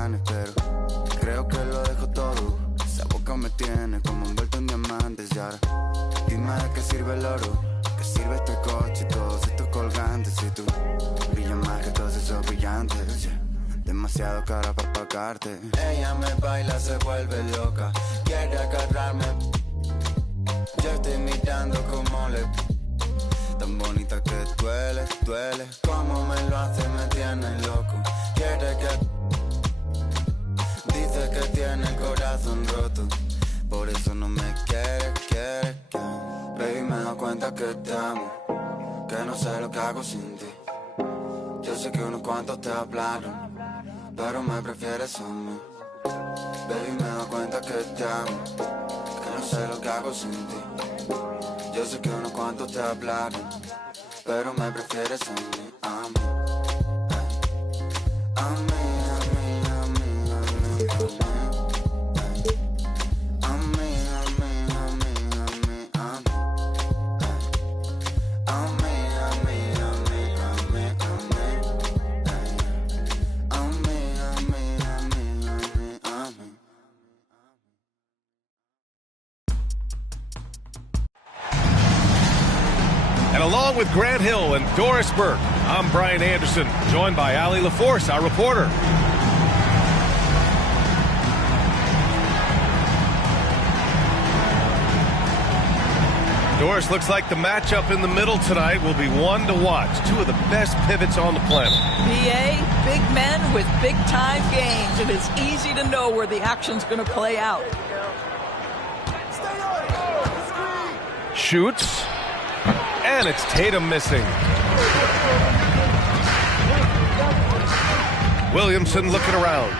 ganes, pero creo que lo dejo todo. Esa boca me tiene como envuelto en diamantes. Y ahora, dime de qué sirve el oro, qué sirve este coche y todos estos colgantes. Si tú brillas más que todos esos brillantes, yeah. Demasiado cara para pagarte. Ella me baila, se vuelve loca, quiere agarrarme. Yo estoy mirando como le... Tan bonita que duele, duele. Como me lo hace, me tiene loco. Quiere que... Dice que tiene el corazón roto, por eso no me quiere, quiere. Baby, me doy cuenta que te amo, que no sé lo que hago sin ti. Yo sé que unos cuantos te hablaron, pero me prefieres a mí. Baby, me doy cuenta que te amo, que no sé lo que hago sin ti. Yo sé que unos cuantos te hablaron, pero me prefieres a mí, a mí. A mí, a mí, a mí, a mí, a mí. A mí, a mí, a mí, a mí, a mí. A mí, a mí, a mí, a mí, a mí. A mí, a mí, a mí, a mí, a mí. And along with Grant Hill and Doris Burke, I'm Brian Anderson, joined by Allie LaForce, our reporter. Doris, looks like the matchup in the middle tonight will be one to watch. Two of the best pivots on the planet. PA, big men with big-time games. It is easy to know where the action's going to play out. Shoots. And it's Tatum missing. Williamson looking around.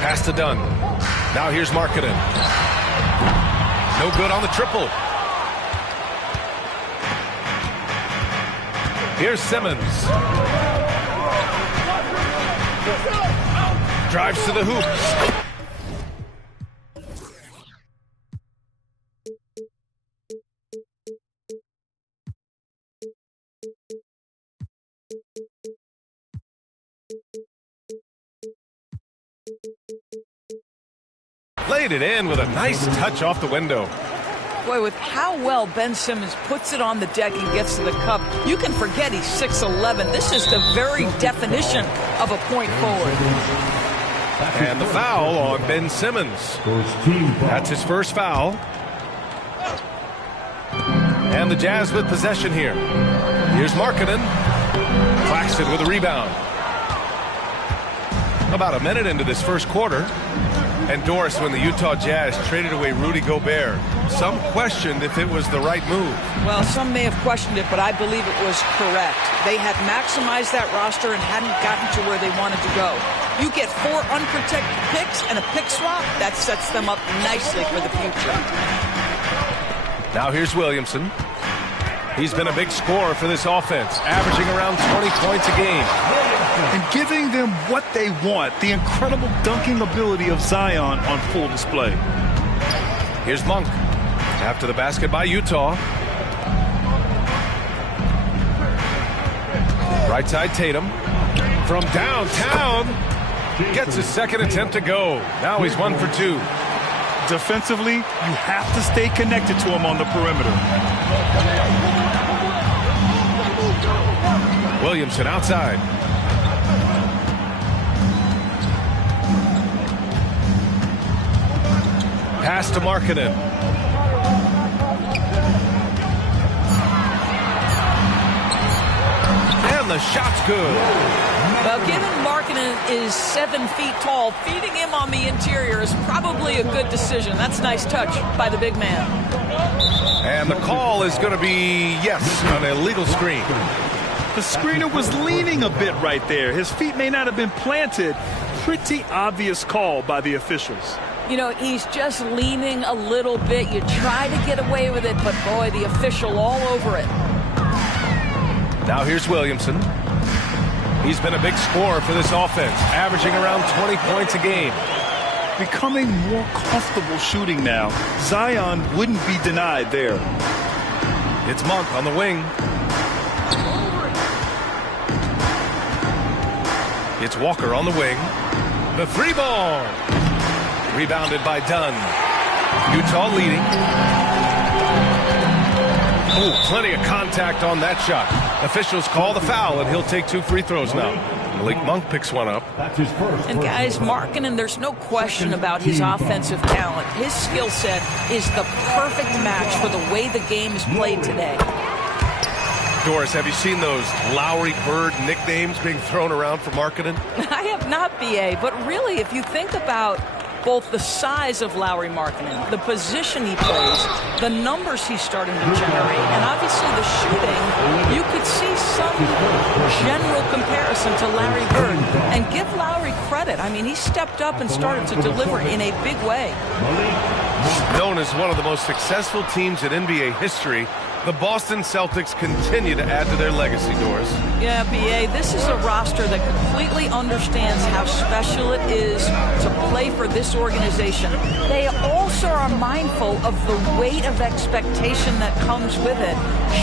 Pass to Dunn. Now here's Markkanen. No good on the triple. Here's Simmons. Drives to the hoop. Laid it in with a nice touch off the window. Boy, with how well Ben Simmons puts it on the deck and gets to the cup, you can forget he's 6'11". This is the very definition of a point forward. And the foul on Ben Simmons. That's his first foul. And the Jazz with possession here. Here's Markkanen. Claxton with a rebound. About a minute into this first quarter. And Doris, when the Utah Jazz traded away Rudy Gobert, some questioned if it was the right move. Well, some may have questioned it, but I believe it was correct. They had maximized that roster and hadn't gotten to where they wanted to go. You get 4 unprotected picks and a pick swap, that sets them up nicely for the future. Now here's Williamson. He's been a big scorer for this offense, averaging around 20 points a game. And giving them what they want, the incredible dunking ability of Zion on full display. Here's Monk. After the basket by Utah. Right side Tatum. From downtown. Gets his second attempt to go. Now he's 1 for 2. Defensively, you have to stay connected to him on the perimeter. Williamson outside. Pass to Markkanen. And the shot's good. Well, given Markkanen is 7 feet tall, feeding him on the interior is probably a good decision. That's a nice touch by the big man. And the call is going to be, yes, an illegal screen. The screener was leaning a bit right there. His feet may not have been planted. Pretty obvious call by the officials. You know, he's just leaning a little bit. You try to get away with it, but boy, the official all over it. Now here's Williamson. He's been a big scorer for this offense, averaging around 20 points a game. becoming more comfortable shooting now. Zion wouldn't be denied there. It's Monk on the wing. It's Walker on the wing. The three ball. Rebounded by Dunn. Utah leading. Oh, plenty of contact on that shot. Officials call the foul, and he'll take 2 free throws now. Malik Monk picks one up. And guys, Markkanen, there's no question about his offensive talent. His skill set is the perfect match for the way the game is played today. Doris, have you seen those Lowry Bird nicknames being thrown around for Markkanen? I have not, BA, but really, if you think about both the size of Lauri Markkanen, the position he plays, the numbers he's starting to generate, and obviously the shooting, you could see some general comparison to Larry Bird. And give Lowry credit. I mean, he stepped up and started to deliver in a big way. Known as one of the most successful teams in NBA history, the Boston Celtics continue to add to their legacy, Doris. Yeah, BA, this is a roster that completely understands how special it is to play for this organization. They also are mindful of the weight of expectation that comes with it.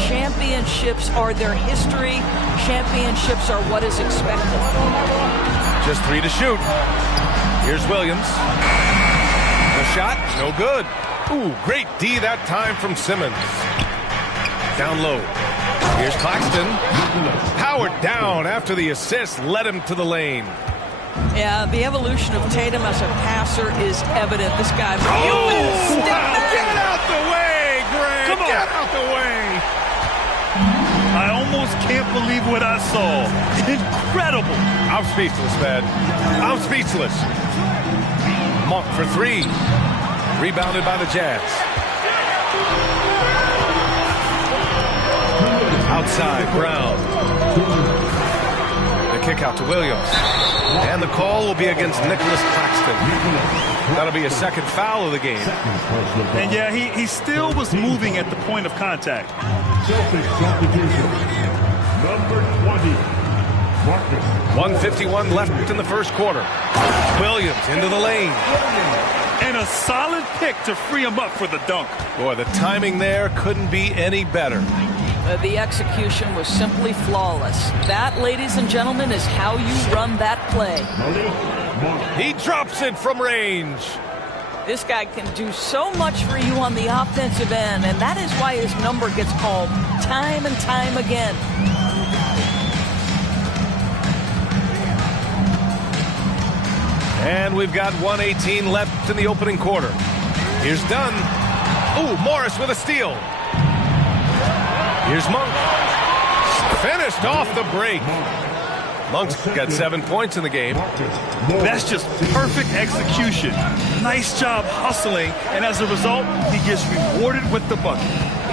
Championships are their history. Championships are what is expected. Just 3 to shoot. Here's Williams. The shot, no good. Ooh, great D that time from Simmons. Down low. Here's Claxton. Powered down after the assist led him to the lane. Yeah, the evolution of Tatum as a passer is evident. This guy. Oh, wow. Get out the way, Greg. Come on. Get out the way. I almost can't believe what I saw. Incredible. I'm speechless, man. I'm speechless. Monk for 3. Rebounded by the Jazz. Outside, Brown. The kick out to Williams. And the call will be against Nicholas Claxton. That'll be a second foul of the game. And yeah, he still was moving at the point of contact. Number 20, Marcus. 1:51 left in the first quarter. Williams into the lane. And a solid pick to free him up for the dunk. Boy, the timing there couldn't be any better. The execution was simply flawless. That, ladies and gentlemen, is how you run that play. He drops it from range. This guy can do so much for you on the offensive end, and that is why his number gets called time and time again. And we've got 1:18 left in the opening quarter. Here's Dunn. Ooh, Morris with a steal. Here's Monk. Finished off the break. Monk's got 7 points in the game. That's just perfect execution. Nice job hustling, and as a result, he gets rewarded with the bucket.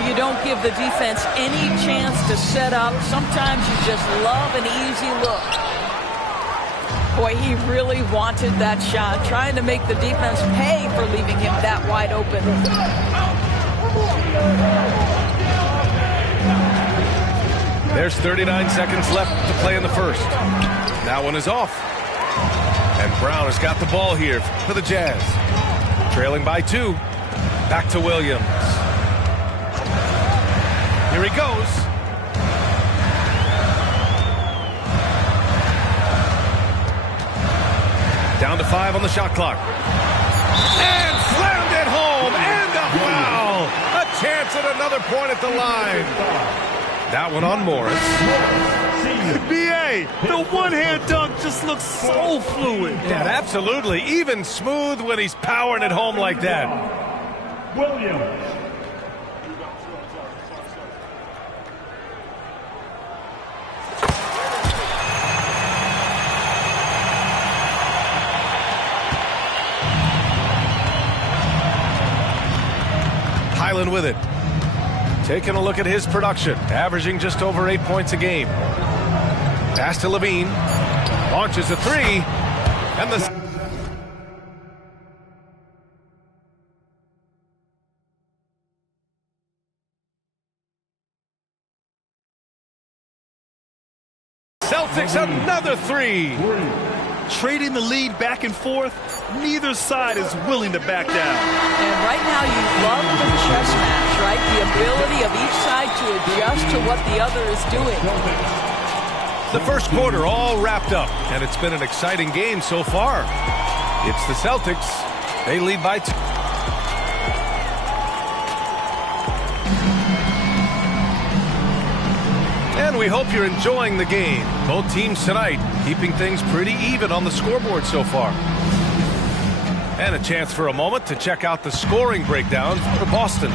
You don't give the defense any chance to set up. Sometimes you just love an easy look. Boy, he really wanted that shot, trying to make the defense pay for leaving him that wide open. There's 39 seconds left to play in the first. That one is off. And Brown has got the ball here for the Jazz. Trailing by 2. Back to Williams. Here he goes. Down to 5 on the shot clock. And slammed it home. And a foul. A chance at another point at the line. That one on Morris. B.A., the one-hand dunk just looks so fluid. Yeah, absolutely. Even smooth when he's powering it home like that. Williams. Highland with it. Taking a look at his production, averaging just over 8 points a game. Pass to Levine. Launches a 3. And the Celtics another 3. trading the lead back and forth. Neither side is willing to back down. And right now you love the chess match, right? The ability of each side to adjust to what the other is doing. The first quarter all wrapped up, and it's been an exciting game so far. It's the Celtics. They lead by 2. And we hope you're enjoying the game. Both teams tonight keeping things pretty even on the scoreboard so far. And a chance for a moment to check out the scoring breakdown for Boston.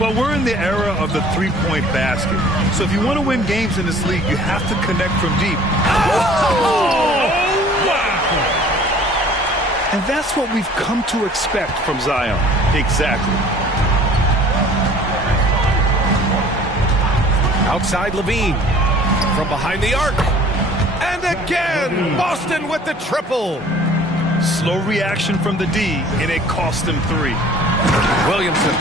Well, we're in the era of the three-point basket. So if you want to win games in this league, you have to connect from deep. Oh! Wow! And that's what we've come to expect from Zion. Exactly. Outside Levine. From behind the arc. And again, Boston with the triple. Slow reaction from the D, and it cost them 3. Williamson.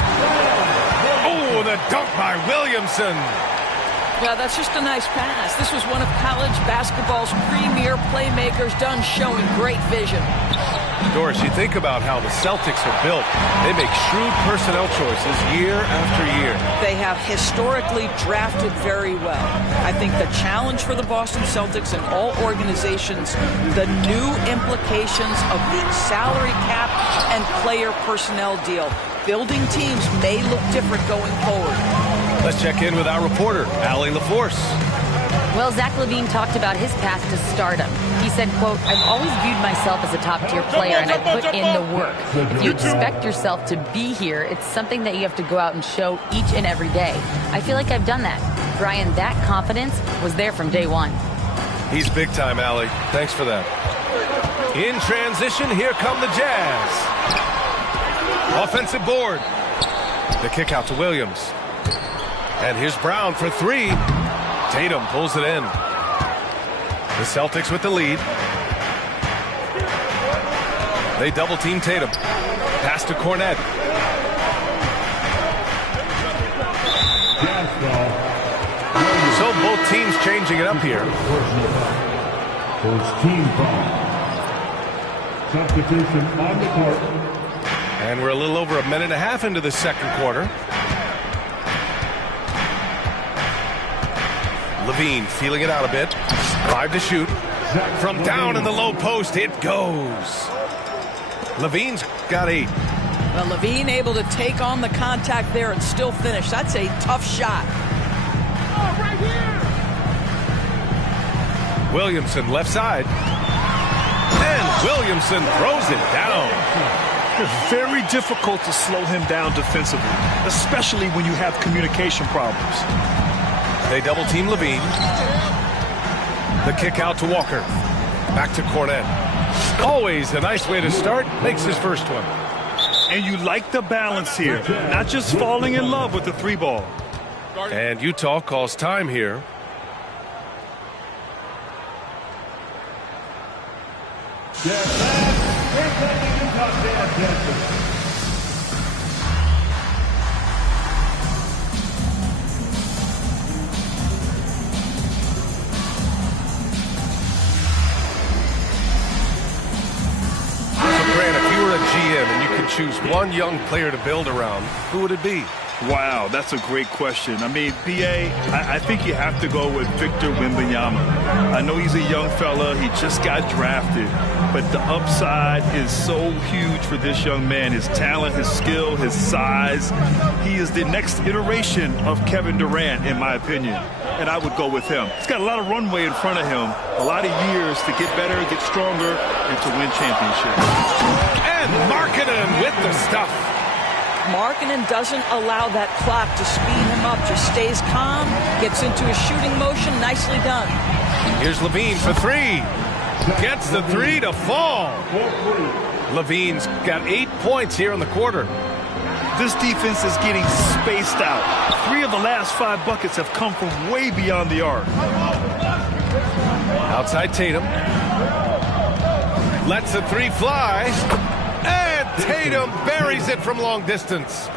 Oh, the dunk by Williamson. Yeah, that's just a nice pass. This was one of college basketball's premier playmakers done showing great vision. Doris, you think about how the Celtics are built. They make shrewd personnel choices year after year. They have historically drafted very well. I think the challenge for the Boston Celtics and all organizations, the new implications of the salary cap and player personnel deal. Building teams may look different going forward. Let's check in with our reporter, Allie LaForce. Well, Zach LaVine talked about his path to stardom. He said, quote, "I've always viewed myself as a top-tier player, and I put in the work. If you expect yourself to be here, it's something that you have to go out and show each and every day. I feel like I've done that." Brian, that confidence was there from day one. He's big time, Allie. Thanks for that. In transition, here come the Jazz. Offensive board. The kick out to Williams. And here's Brown for 3. Tatum pulls it in. The Celtics with the lead. They double team Tatum. Pass to Cornette. So both teams changing it up here. First team foul. Substitution on the court. And we're a little over a minute and a half into the second quarter. Levine feeling it out a bit. 5 to shoot. From down in the low post, it goes. Levine's got 8. Well, Levine able to take on the contact there and still finish. That's a tough shot. Oh, right here. Williamson left side. And Williamson throws it down. It's very difficult to slow him down defensively, especially when you have communication problems. They double team Levine. The kick out to Walker. Back to Cornette. Always a nice way to start. Makes his first one. And you like the balance here. Not just falling in love with the 3 ball. And Utah calls time here. GM and you could choose one young player to build around, who would it be? Wow, that's a great question. I mean, B.A., I think you have to go with Victor Wembanyama. I know he's a young fella. He just got drafted. But the upside is so huge for this young man. His talent, his skill, his size. He is the next iteration of Kevin Durant, in my opinion. And I would go with him. He's got a lot of runway in front of him. A lot of years to get better, get stronger, and to win championships. And Markkanen with the stuff. Markkanen doesn't allow that clock to speed him up. Just stays calm, gets into a shooting motion. Nicely done. Here's Levine for 3. Gets the 3 to fall. Levine's got 8 points here in the quarter. This defense is getting spaced out. 3 of the last 5 buckets have come from way beyond the arc. Outside Tatum. Lets the 3 fly. And Tatum buries it from long distance.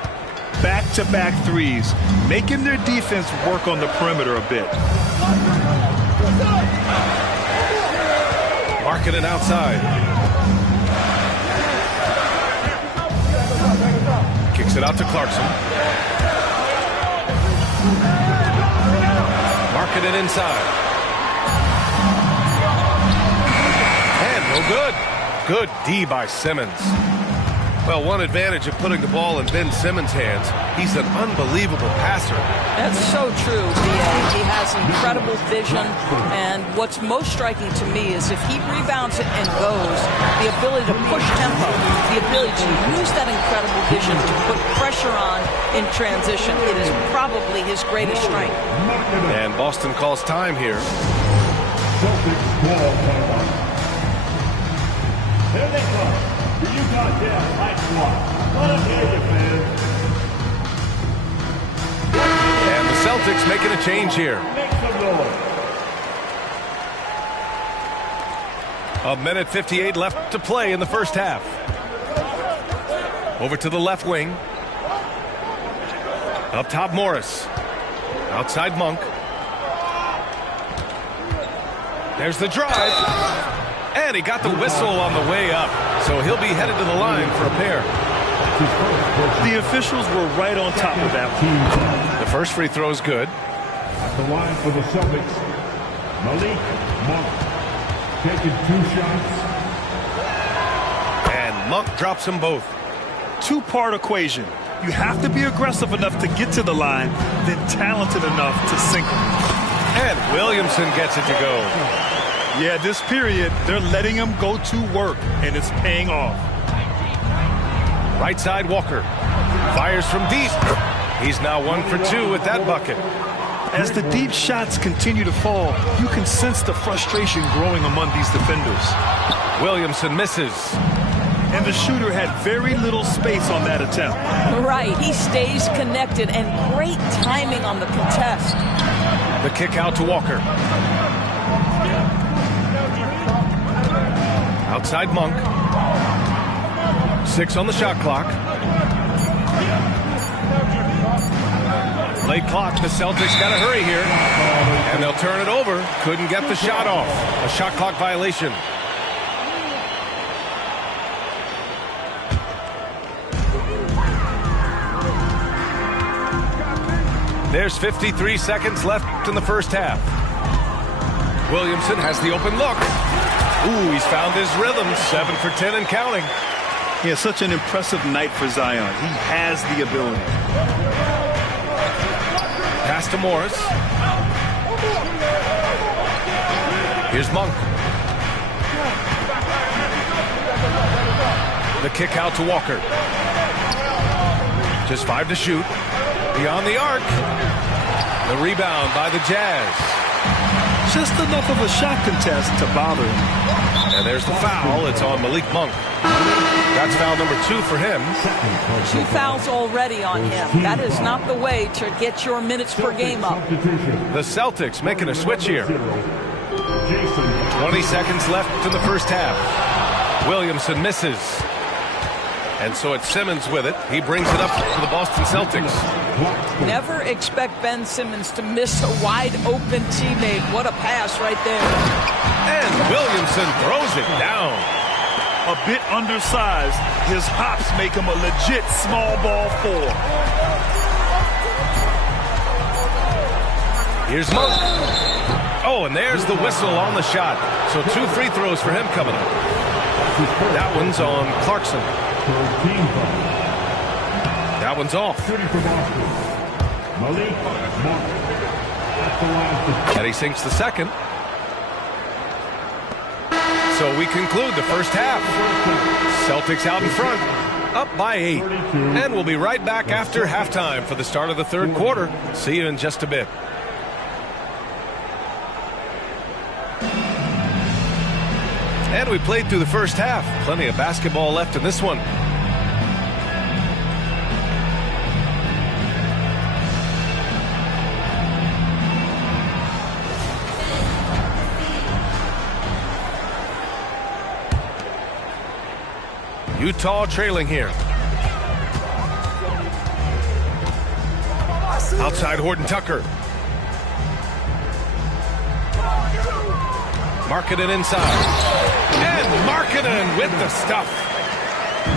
Back-to-back threes, making their defense work on the perimeter a bit. Marketing outside. Kicks it out to Clarkson. Marketing inside. And no good. Good D by Simmons. Well, one advantage of putting the ball in Ben Simmons' hands, he's an unbelievable passer. That's so true, B.A. He has incredible vision, and what's most striking to me is if he rebounds it and goes, the ability to push tempo, the ability to use that incredible vision to put pressure on in transition. It is probably his greatest strength. And Boston calls time here. Celtics ball timeout. Here they come. The Utah Jazz high squad. Let them hear you, fans. And the Celtics making a change here. Make some noise. A minute 58 left to play in the first half. Over to the left wing. Up top, Morris. Outside, Monk. There's the drive. And he got the whistle on the way up. So he'll be headed to the line for a pair. The officials were right on top of that one. The first free throw is good. At the line for the Celtics, Malik Monk taking 2 shots. And Monk drops them both. Two-part equation. You have to be aggressive enough to get to the line, then talented enough to sink them. And Williamson gets it to go. Yeah, this period, they're letting him go to work, and it's paying off. Right side, Walker. Fires from deep. He's now 1 for 2 with that bucket. As the deep shots continue to fall, you can sense the frustration growing among these defenders. Williamson misses. And the shooter had very little space on that attempt. Right, he stays connected, and great timing on the contest. The kick out to Walker. Outside Monk. 6 on the shot clock. Late clock, the Celtics got to hurry here. And they'll turn it over. Couldn't get the shot off. A shot clock violation. There's 53 seconds left in the first half. Williamson has the open look. Ooh, he's found his rhythm. 7 for 10 and counting. Yeah, such an impressive night for Zion. He has the ability. Pass to Morris. Here's Monk. The kick out to Walker. Just 5 to shoot. Beyond the arc. The rebound by the Jazz. Just enough of a shot contest to bother him. And there's the foul. It's on Malik Monk. That's foul number 2 for him. 2 fouls already on him. That is not the way to get your minutes per game up. The Celtics making a switch here. 20 seconds left in the first half. Williamson misses. And so it's Simmons with it. He brings it up for the Boston Celtics. Never expect Ben Simmons to miss a wide-open teammate. What a pass right there. And Williamson throws it down. A bit undersized, his hops make him a legit small ball 4. Here's Monk. Oh, and there's the whistle on the shot. So 2 free throws for him coming up. That one's on Clarkson. That one's off. And he sinks the second. So we conclude the first half. Celtics out in front, up by 8. And we'll be right back after halftime for the start of the third quarter. See you in just a bit. And we played through the first half. Plenty of basketball left in this one. Utah trailing here. Outside Horton Tucker. Marking it inside. And Markkanen with the stuff.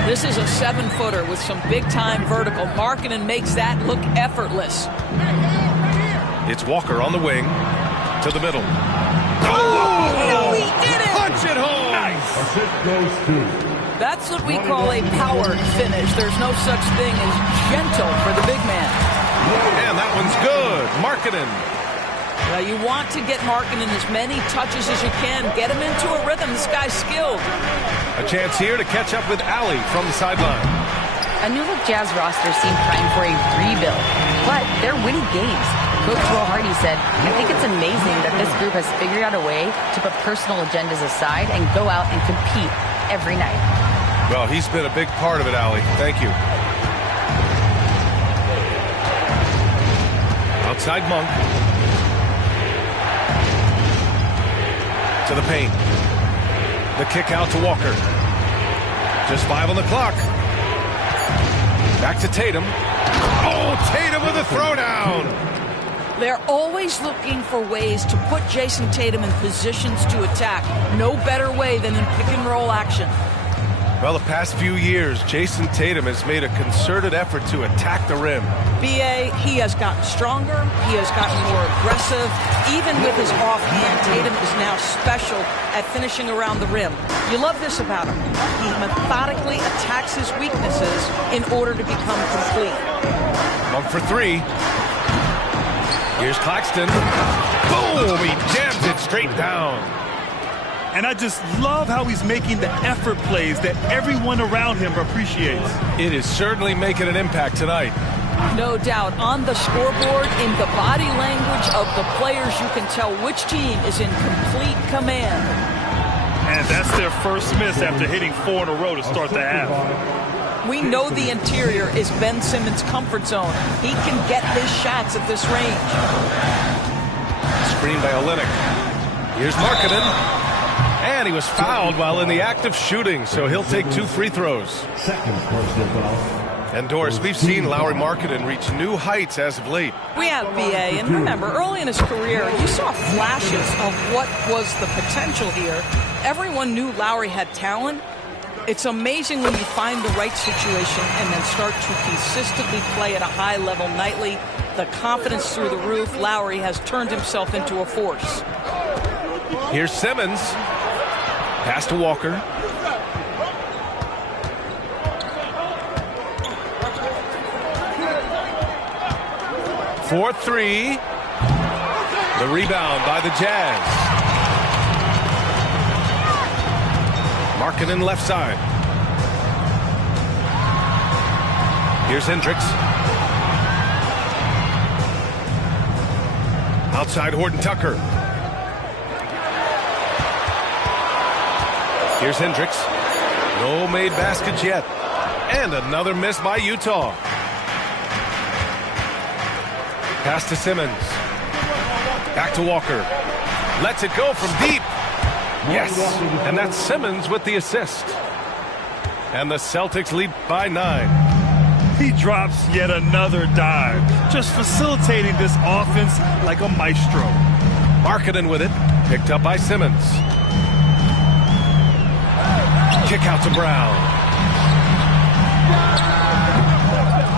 This is a 7-footer with some big-time vertical. Markkanen makes that look effortless. It's Walker on the wing to the middle. No, he did it! Punch it home! Nice. Assist goes to That's what we call a powered finish. There's no such thing as gentle for the big man. And that one's good. Markkanen. Now you want to get Markkanen as many touches as you can. Get him into a rhythm. This guy's skilled. A chance here to catch up with Allie from the sideline. A new-look Jazz roster seemed primed for a rebuild, but they're winning games. Coach Will Hardy said, I think it's amazing that this group has figured out a way to put personal agendas aside and go out and compete every night. Well, he's been a big part of it, Allie. Thank you. Outside Monk. To the paint. The kick out to Walker. Just 5 on the clock. Back to Tatum. Oh, Tatum with a throwdown. They're always looking for ways to put Jason Tatum in positions to attack. No better way than in pick-and-roll action. Well, the past few years, Jason Tatum has made a concerted effort to attack the rim. B.A., he has gotten stronger. He has gotten more aggressive. Even with his offhand, Tatum is now special at finishing around the rim. You love this about him. He methodically attacks his weaknesses in order to become complete. Monk for 3. Here's Claxton. Boom! He jams it straight down. And I just love how he's making the effort plays that everyone around him appreciates. It is certainly making an impact tonight. No doubt. On the scoreboard, in the body language of the players, you can tell which team is in complete command. And that's their first miss after hitting 4 in a row to start the half. We know the interior is Ben Simmons' comfort zone. He can get his shots at this range. Screen by Olynyk. Here's Markkanen. And he was fouled while in the act of shooting, so he'll take 2 free throws. second personal foul. And Doris, we've seen Lauri Markkanen reach new heights as of late. We have B.A., and remember, early in his career, you saw flashes of what was the potential here. Everyone knew Lauri had talent. It's amazing when you find the right situation and then start to consistently play at a high level nightly. The confidence through the roof. Lauri has turned himself into a force. Here's Simmons. Pass to Walker. For 3. The rebound by the Jazz. Markkanen left side. Here's Hendricks. Outside Horton Tucker. Here's Hendricks. No made baskets yet. And another miss by Utah. Pass to Simmons. Back to Walker. Lets it go from deep. Yes. And that's Simmons with the assist. And the Celtics lead by 9. He drops yet another dive, just facilitating this offense like a maestro. Markkanen with it. Picked up by Simmons. Kick out to Brown.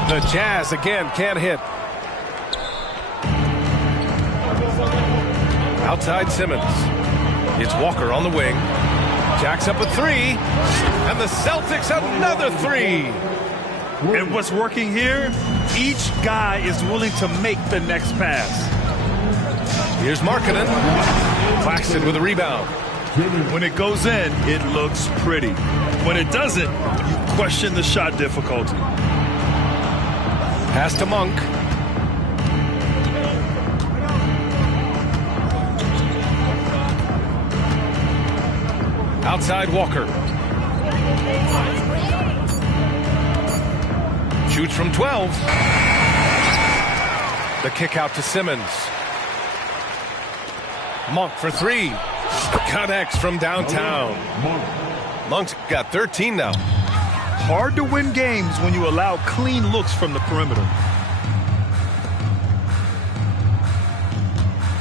The Jazz again can't hit. Outside Simmons. It's Walker on the wing. Jacks up a 3. And the Celtics another 3. And what's working here? Each guy is willing to make the next pass. Here's Markkanen. Claxton with a rebound. When it goes in, it looks pretty. When it doesn't, you question the shot difficulty. Pass to Monk. Outside Walker. Shoots from 12. The kick out to Simmons. Monk for 3. Connects from downtown. Monk's got 13 now. Hard to win games when you allow clean looks from the perimeter.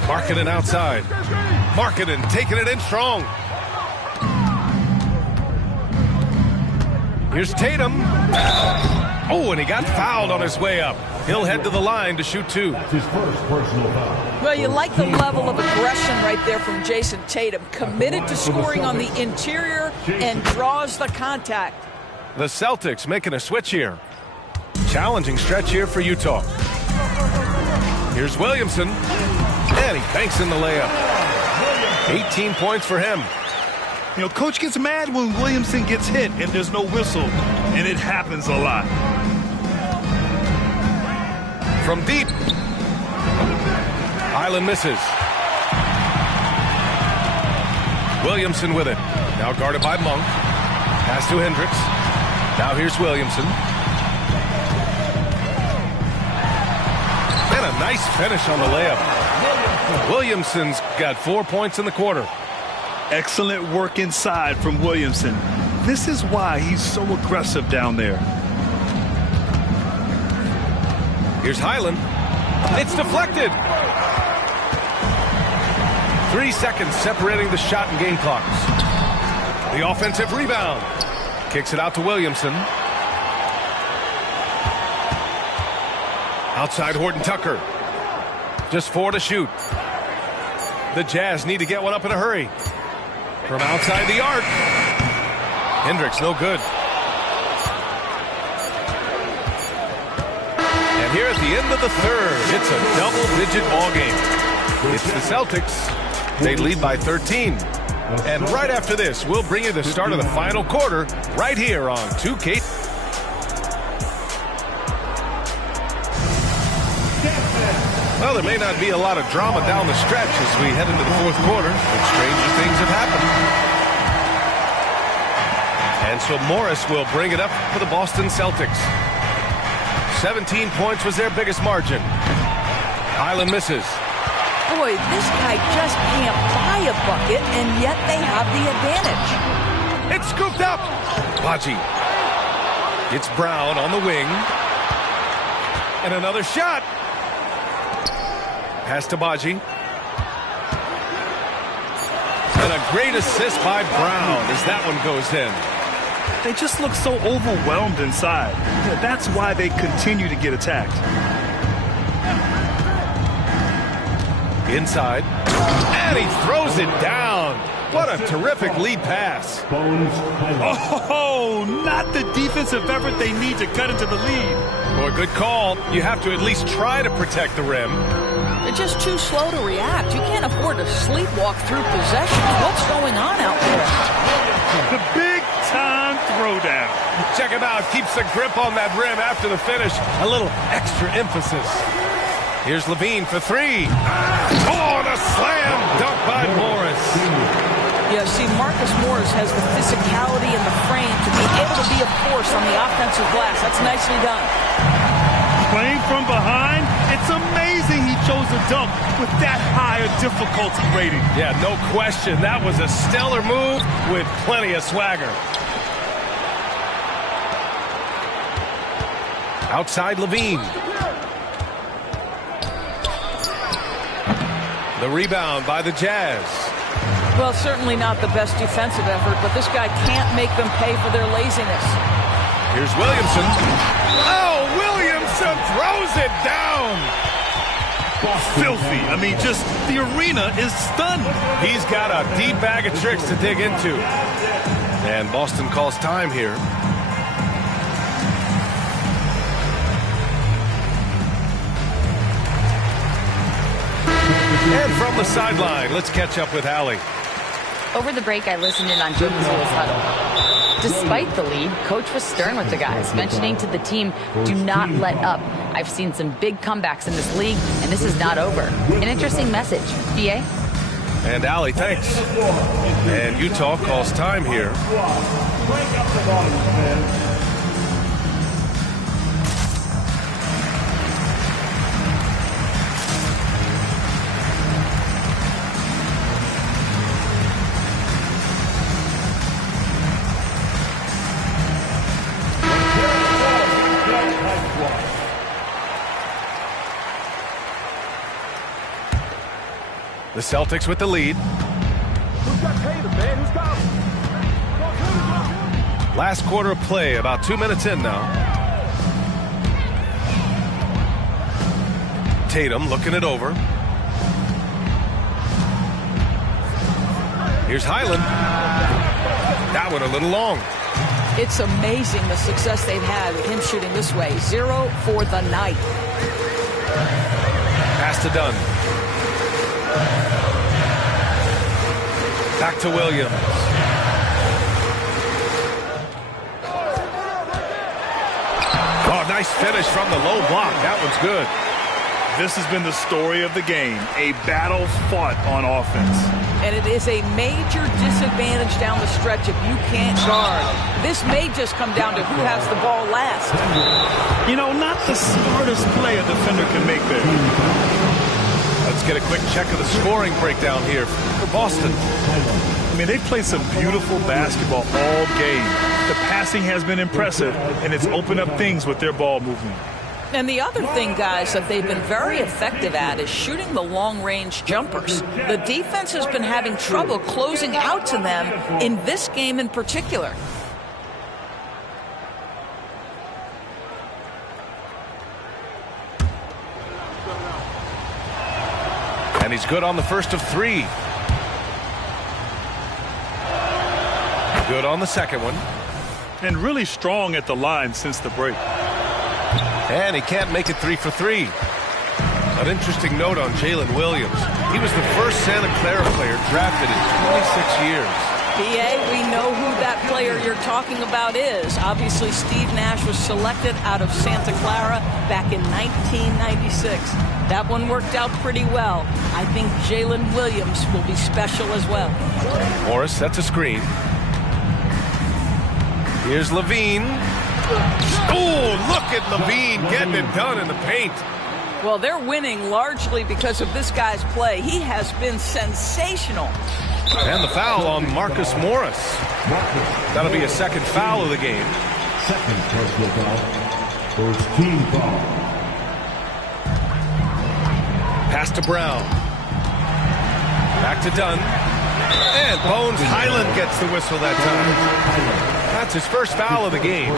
Markkanen outside. Markkanen taking it in strong. Here's Tatum. Oh, and he got fouled on his way up. He'll head to the line to shoot 2. That's his first personal foul. Well, you like the level of aggression right there from Jason Tatum. Committed to scoring on the interior and draws the contact. The Celtics making a switch here. Challenging stretch here for Utah. Here's Williamson. And he banks in the layup. 18 points for him. You know, coach gets mad when Williamson gets hit and there's no whistle, and it happens a lot. From deep. Highland misses. Williamson with it. Now guarded by Monk. Pass to Hendricks. Now here's Williamson. And a nice finish on the layup. Williamson's got 4 points in the quarter. Excellent work inside from Williamson. This is why he's so aggressive down there. Here's Highland. It's deflected. 3 seconds separating the shot and game clocks. The offensive rebound. Kicks it out to Williamson. Outside Horton Tucker. Just 4 to shoot. The Jazz need to get one up in a hurry. From outside the arc. Hendricks no good. And here at the end of the third, it's a double-digit ball game. It's the Celtics. They lead by 13. And right after this, we'll bring you the start of the final quarter right here on 2K. Well, there may not be a lot of drama down the stretch as we head into the fourth quarter, but stranger things have happened. And so Morris will bring it up for the Boston Celtics. 17 points was their biggest margin. Highland misses. Boy, this guy just can't buy a bucket, and yet they have the advantage. It's scooped up. Baji. It's Brown on the wing. And another shot. Pass to Baji. And a great assist by Brown as that one goes in. They just look so overwhelmed inside. That's why they continue to get attacked. Inside. And he throws it down. What a terrific lead pass. Oh, not the defensive effort they need to cut into the lead. Boy, good call. You have to at least try to protect the rim. They're just too slow to react. You can't afford to sleepwalk through possessions. What's going on out there? The big-time throwdown. Check him out. Keeps the grip on that rim after the finish. A little extra emphasis. Here's Levine for 3. Oh, and a slam dunk by Morris. Yeah, see, Marcus Morris has the physicality and the frame to be able to be a force on the offensive glass. That's nicely done. Playing from behind, it's amazing he chose a dunk with that higher difficulty rating. Yeah, no question. That was a stellar move with plenty of swagger. Outside Levine. The rebound by the Jazz. Well, certainly not the best defensive effort, but this guy can't make them pay for their laziness. Here's Williamson. Oh, Williamson throws it down. Filthy. I mean, just the arena is stunned. He's got a deep bag of tricks to dig into. And Boston calls time here. And from the sideline, let's catch up with Allie. Over the break, I listened in on Joe Mazzulla's huddle. Despite the lead, Coach was stern with the guys, mentioning to the team, do not let up. I've seen some big comebacks in this league, and this is not over. An interesting message. BA? And Allie, thanks. And Utah calls time here. The Celtics with the lead. Last quarter of play, about 2 minutes in now. Tatum looking it over. Here's Highland. That one a little long. It's amazing the success they've had with him shooting this way. 0 for the night. Pass to Dunn. Back to Williams. Oh, nice finish from the low block. That one's good. This has been the story of the game. A battle fought on offense. And it is a major disadvantage down the stretch if you can't guard. This may just come down to who has the ball last. You know, not the smartest play a defender can make there. Let's get a quick check of the scoring breakdown here for Boston. I mean, they've played some beautiful basketball all game. The passing has been impressive, and it's opened up things with their ball movement. And the other thing, guys, that they've been very effective at is shooting the long-range jumpers. The defense has been having trouble closing out to them in this game in particular. And he's good on the first of 3. Good on the second one. And really strong at the line since the break. And he can't make it 3 for 3. An interesting note on Jalen Williams. He was the first Santa Clara player drafted in 26 years. BA, we know who that player you're talking about is. Obviously, Steve Nash was selected out of Santa Clara back in 1996. That one worked out pretty well. I think Jalen Williams will be special as well. Morris sets a screen. Here's Levine. Oh, look at Levine getting it done in the paint. Well, they're winning largely because of this guy's play. He has been sensational. And the foul on Marcus Morris. That'll be a second foul of the game. Second personal foul. First team foul. Pass to Brown. Back to Dunn. And Bones Highland gets the whistle that time. That's his first foul of the game.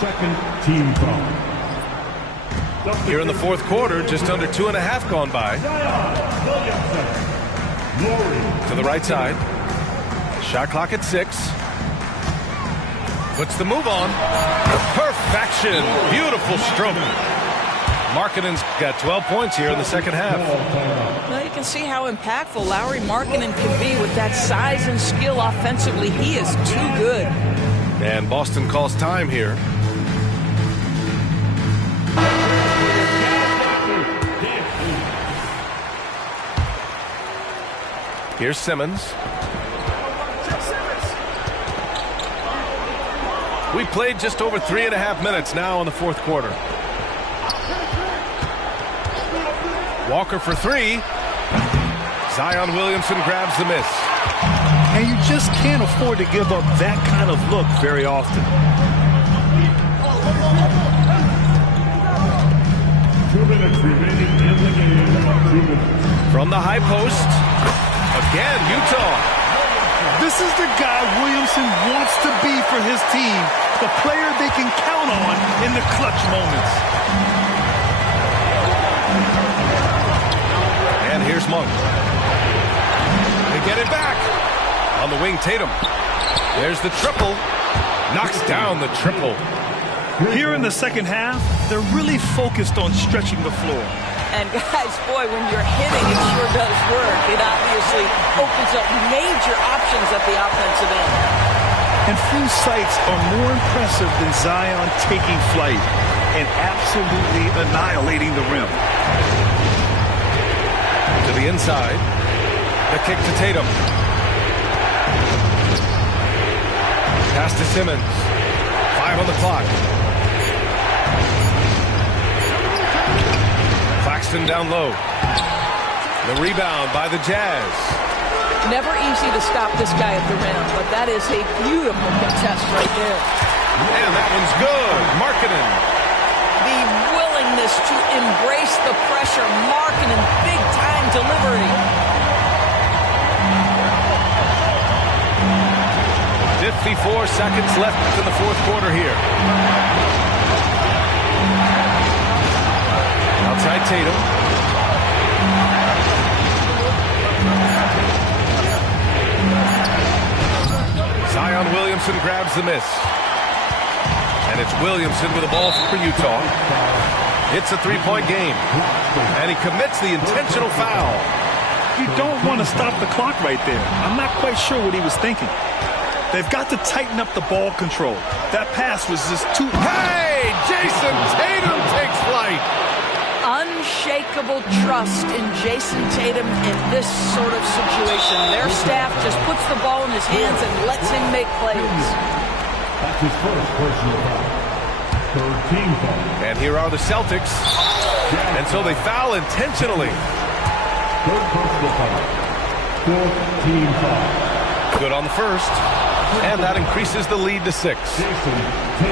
Second team foul. Here in the fourth quarter, just under 2.5 gone by. To the right side. Shot clock at 6. Puts the move on. Perfection. Beautiful stroke. Markkanen's got 12 points here in the second half. Well, you can see how impactful Lauri Markkanen can be with that size and skill offensively. He is too good. And Boston calls time here. Here's Simmons. We played just over 3.5 minutes now in the fourth quarter. Walker for 3. Zion Williamson grabs the miss. And you just can't afford to give up that kind of look very often. 2 minutes remaining in the game. From the high post. Again, Utah. This is the guy Williamson wants to be for his team. The player they can count on in the clutch moments. And here's Monk. They get it back. On the wing, Tatum. There's the triple. Knocks down the triple. Here in the second half, they're really focused on stretching the floor. And guys, boy, when you're hitting, it sure does work. It obviously opens up major options at the offensive end. And few sights are more impressive than Zion taking flight and absolutely annihilating the rim. To the inside. The kick to Tatum. Pass to Simmons. 5 on the clock. Claxton down low. The rebound by the Jazz. Never easy to stop this guy at the rim, but that is a beautiful contest right there. And that one's good. Markkanen. The willingness to embrace the pressure. Markkanen, big-time delivery. 54 seconds left in the fourth quarter here. Outside Tatum. Zion Williamson grabs the miss. And it's Williamson with the ball for Utah. It's a three-point game. And he commits the intentional foul. You don't want to stop the clock right there. I'm not quite sure what he was thinking. They've got to tighten up the ball control. That pass was just too... Hey! Jason Tatum takes flight. Unshakable trust in Jason Tatum in this sort of situation. Their staff just puts the ball in his hands and lets him make plays. That's his first personal foul. Third team foul. And here are the Celtics. And so they foul intentionally. Third personal foul. Fourth team foul. Good on the first. And that increases the lead to 6.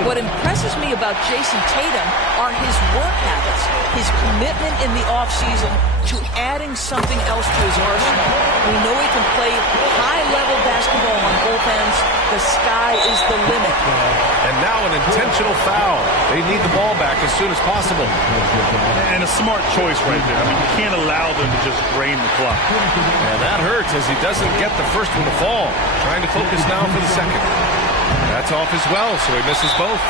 What impresses me about Jason Tatum are his work habits, his commitment in the offseason to adding something else to his arsenal. We know he can play high-level basketball on both ends. The sky is the limit. And now an intentional foul. They need the ball back as soon as possible. And a smart choice right there. I mean, you can't allow them to just drain the clock. And that hurts as he doesn't get the first one to fall. Trying to focus now for the second. That's off as well, so he misses both.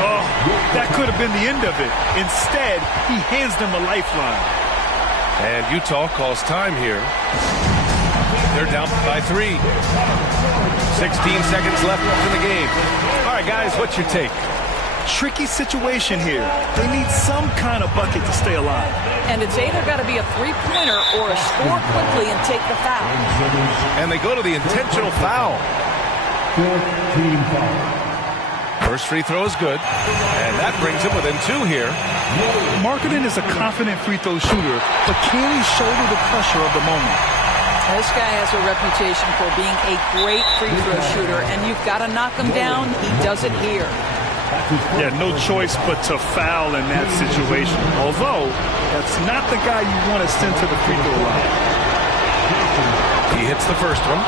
Oh, that could have been the end of it. Instead, he hands them a lifeline. And Utah calls time here. They're down by 3. 16 seconds left in the game. All right, guys, what's your take? Tricky situation here. They need some kind of bucket to stay alive. And it's either got to be a three-pointer or a score quickly and take the foul. And they go to the intentional foul. Fourth team foul. First free throw is good. And that brings him within 2 here. Marketing is a confident free throw shooter, but can he shoulder the pressure of the moment? This guy has a reputation for being a great free throw shooter, and you've got to knock him down. He does it here. Yeah, no choice but to foul in that situation. Although, that's not the guy you want to send to the free throw line. He hits the first one,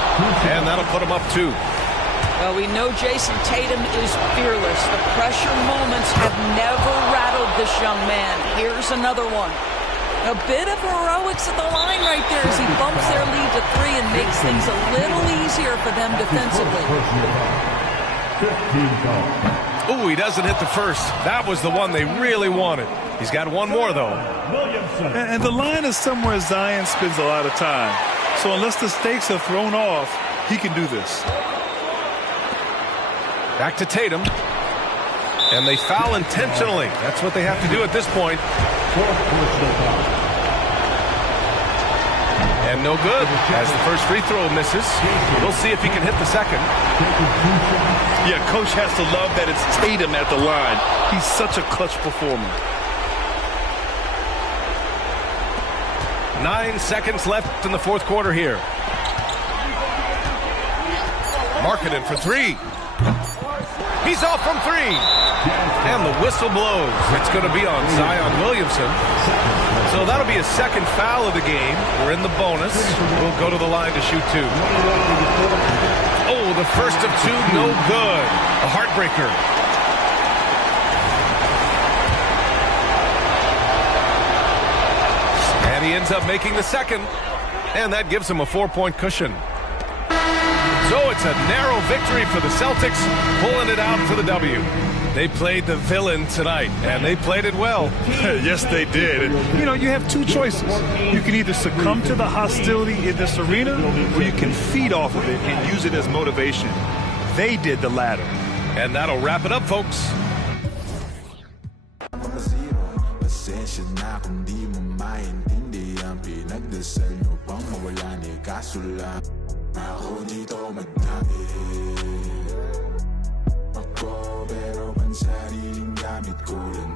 and that'll put him up 2. Well, we know Jason Tatum is fearless. The pressure moments have never rattled this young man. Here's another one. A bit of heroics at the line right there as he bumps their lead to 3 and makes things a little easier for them defensively. Oh, he doesn't hit the first. That was the one they really wanted. He's got one more, though. And the line is somewhere Zion spends a lot of time. So unless the stakes are thrown off, he can do this. Back to Tatum. And they foul intentionally. That's what they have to do at this point. And no good as the first free throw misses. We'll see if he can hit the second. Yeah, coach has to love that it's Tatum at the line. He's such a clutch performer. 9 seconds left in the fourth quarter here. Marketing for 3. He's off from 3. And the whistle blows. It's going to be on Zion Williamson. So that'll be a second foul of the game. We're in the bonus. We'll go to the line to shoot 2. Oh, the first of 2, no good. A heartbreaker. And he ends up making the second. And that gives him a 4-point cushion. So it's a narrow victory for the Celtics, pulling it out for the W. They played the villain tonight, and they played it well. Yes, they did. And, you know, you have 2 choices. You can either succumb to the hostility in this arena, or you can feed off of it and use it as motivation. They did the latter. And that'll wrap it up, folks. Ako dito magtabi Ako pero ang sariling gamit ko lang